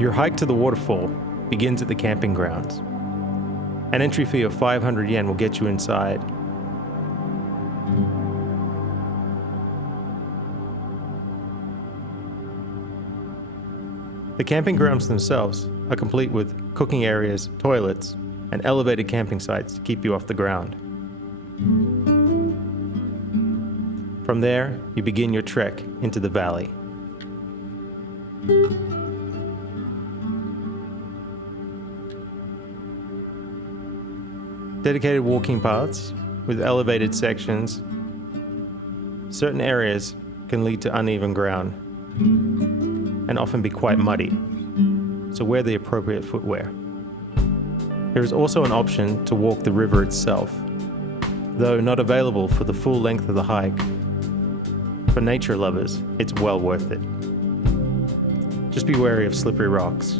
Your hike to the waterfall begins at the camping grounds. An entry fee of 500 yen will get you inside. The camping grounds themselves are complete with cooking areas, toilets, and elevated camping sites to keep you off the ground. From there, you begin your trek into the valley. Dedicated walking paths with elevated sections. Certain areas can lead to uneven ground and often be quite muddy, so wear the appropriate footwear. There is also an option to walk the river itself, though not available for the full length of the hike. For nature lovers, it's well worth it. Just be wary of slippery rocks.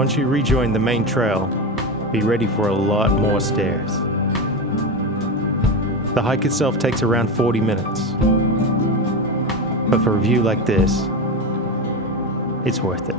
Once you rejoin the main trail, be ready for a lot more stairs. The hike itself takes around 40 minutes, but for a view like this, it's worth it.